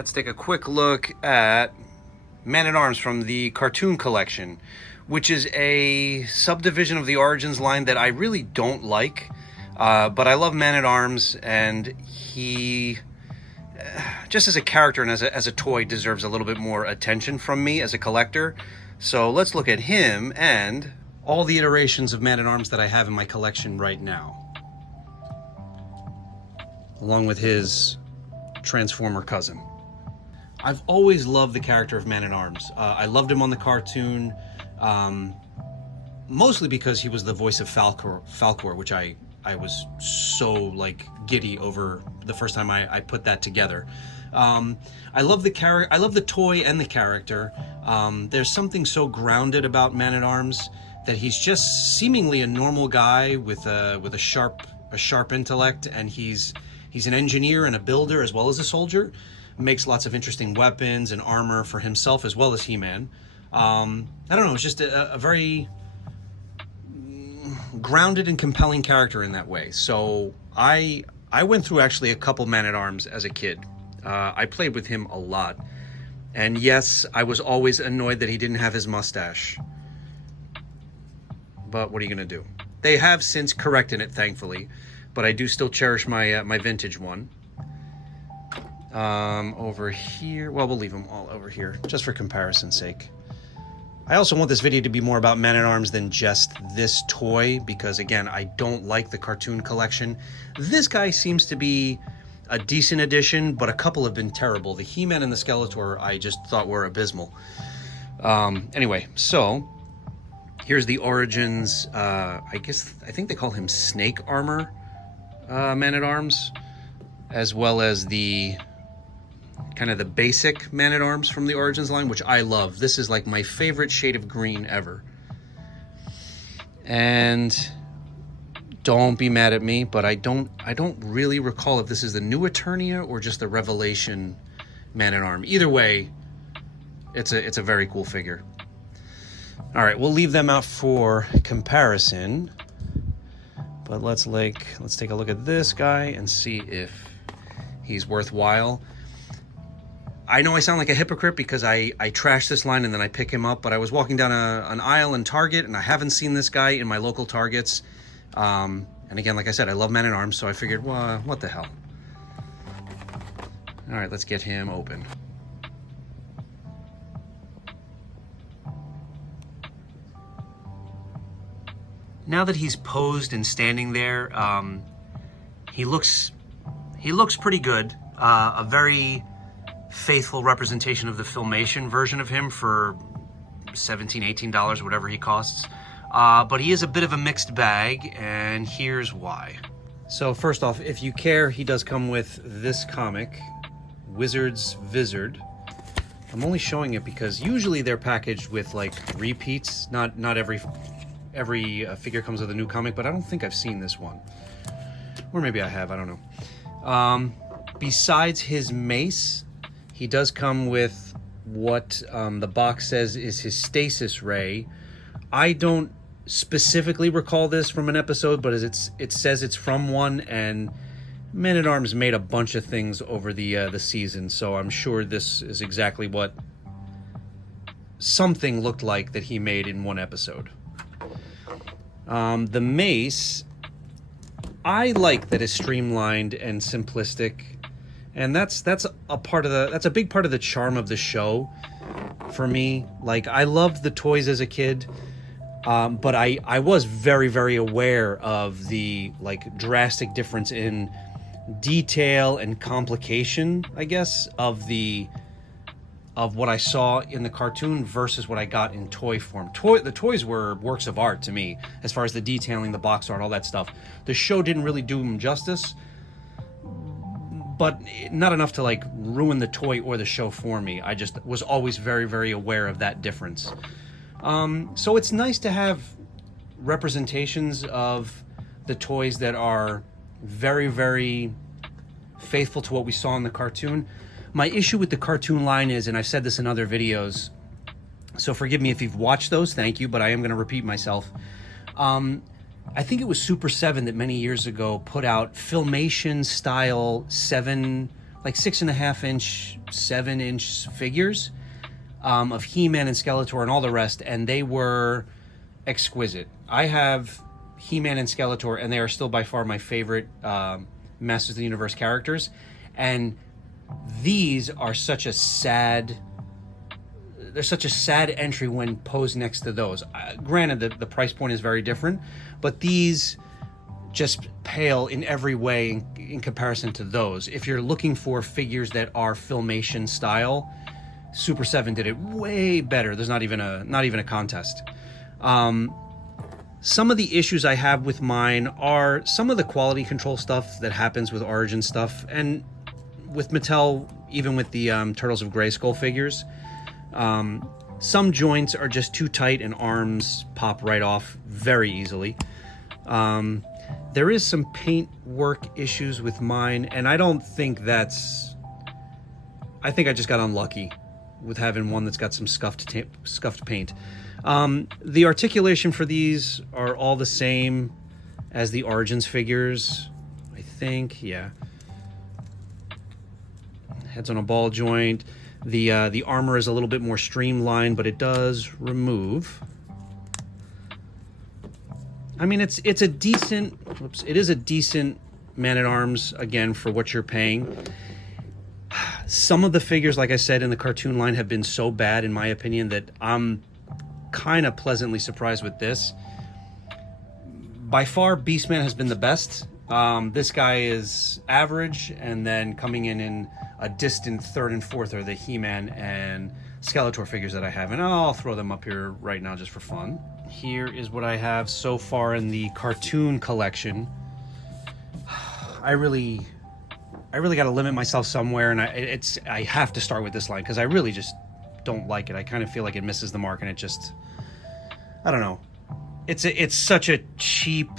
Let's take a quick look at Man-at-Arms from the Cartoon Collection, which is a subdivision of the Origins line that I really don't like. But I love Man-at-Arms, and he, just as a character and as a toy, deserves a little bit more attention from me as a collector. So let's look at him and all the iterations of Man-at-Arms that I have in my collection right now, along with his Transformer cousin. I've always loved the character of Man-at-Arms. I loved him on the cartoon, mostly because he was the voice of Falkor, which I was so like giddy over the first time I put that together. I love the character. I love the toy and the character. There's something so grounded about Man-at-Arms that he's just seemingly a normal guy with a sharp intellect, and he's an engineer and a builder as well as a soldier. Makes lots of interesting weapons and armor for himself as well as He-Man. I don't know, it's just a very grounded and compelling character in that way. So I went through actually a couple Man-at-Arms as a kid. I played with him a lot. And yes, I was always annoyed that he didn't have his mustache. But what are you going to do? They have since corrected it, thankfully. But I do still cherish my my vintage one. Over here, well, we'll leave them all over here just for comparison's sake. I also want this video to be more about Man-at-Arms than just this toy, because again, I don't like the Cartoon Collection. This guy seems to be a decent addition, but a couple have been terrible. The He-Man and the Skeletor I just thought were abysmal. Anyway, so here's the Origins. I think they call him Snake Armor Man-at-Arms, as well as the kind of the basic Man-at-Arms from the Origins line, which I love. This is like my favorite shade of green ever. And don't be mad at me, but I don't really recall if this is the new Eternia or just the Revelation Man-at-Arm. Either way, it's a very cool figure. All right, we'll leave them out for comparison. But let's take a look at this guy and see if he's worthwhile. I know I sound like a hypocrite because I trash this line and then I pick him up, but I was walking down an aisle in Target and I haven't seen this guy in my local Targets. And again, like I said, I love Man-at-Arms, so I figured, well, what the hell. All right, let's get him open. Now that he's posed and standing there, he looks pretty good. A very faithful representation of the Filmation version of him for $17, $18, whatever he costs. But he is a bit of a mixed bag, and here's why. So first off, if you care, he does come with this comic, Wizard's Vizard. I'm only showing it because usually they're packaged with like repeats. Not every figure comes with a new comic, but I don't think I've seen this one. Or maybe I have, I don't know. Besides his mace, he does come with what the box says is his stasis ray. I don't specifically recall this from an episode, but it says it's from one, and Man-at-Arms made a bunch of things over the season, so I'm sure this is exactly what something looked like that he made in one episode. The mace, I like that it's streamlined and simplistic, and that's a big part of the charm of the show for me. Like, I loved the toys as a kid, but I was very, very aware of the like drastic difference in detail and complication, I guess, of what I saw in the cartoon versus what I got in toy form. The toys were works of art to me, as far as the detailing, the box art, all that stuff. The show didn't really do them justice, but not enough to like ruin the toy or the show for me. I just was always very, very aware of that difference. So it's nice to have representations of the toys that are very, very faithful to what we saw in the cartoon. My issue with the cartoon line is, and I've said this in other videos, so forgive me if you've watched those, thank you, but I am going to repeat myself. I think it was Super 7 that many years ago put out Filmation style 7 like 6.5-inch, 7-inch figures of He-Man and Skeletor and all the rest, and they were exquisite. I have He-Man and Skeletor, and they are still by far my favorite Masters of the Universe characters. And these are such a sad... They're such a sad entry when posed next to those. Granted, the price point is very different, but these just pale in every way in comparison to those. If you're looking for figures that are Filmation style, Super 7 did it way better. There's not even a contest. Some of the issues I have with mine are some of the quality control stuff that happens with Origin stuff, and with Mattel, even with the Turtles of Grayskull figures. Some joints are just too tight and arms pop right off very easily. There is some paint work issues with mine, and I don't think that's... I think I just got unlucky with having one that's got some scuffed paint. The articulation for these are all the same as the Origins figures, I think, yeah. Head's on a ball joint. The armor is a little bit more streamlined, but it does remove. I mean, it is a decent Man-at-Arms, again, for what you're paying. Some of the figures, like I said, in the cartoon line have been so bad, in my opinion, that I'm kind of pleasantly surprised with this. By far, Beastman has been the best. This guy is average, and then coming in a distant third and fourth are the He-Man and Skeletor figures that I have, and I'll throw them up here right now just for fun. Here is what I have so far in the cartoon collection. I really got to limit myself somewhere, and I have to start with this line because I really just don't like it. I kind of feel like it misses the mark, and it just, I don't know. It's such a cheap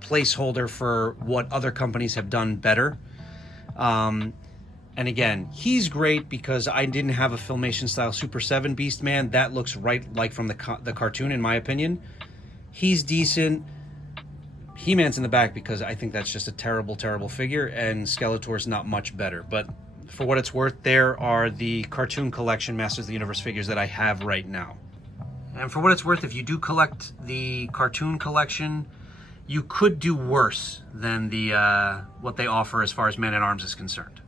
placeholder for what other companies have done better. And again, he's great because I didn't have a Filmation style Super 7 Beastman. That looks right like from the cartoon, in my opinion. He's decent. He-Man's in the back because I think that's just a terrible, terrible figure, and Skeletor's not much better. But for what it's worth, there are the cartoon collection Masters of the Universe figures that I have right now. And for what it's worth, if you do collect the cartoon collection, you could do worse than the what they offer as far as Man-at-Arms is concerned.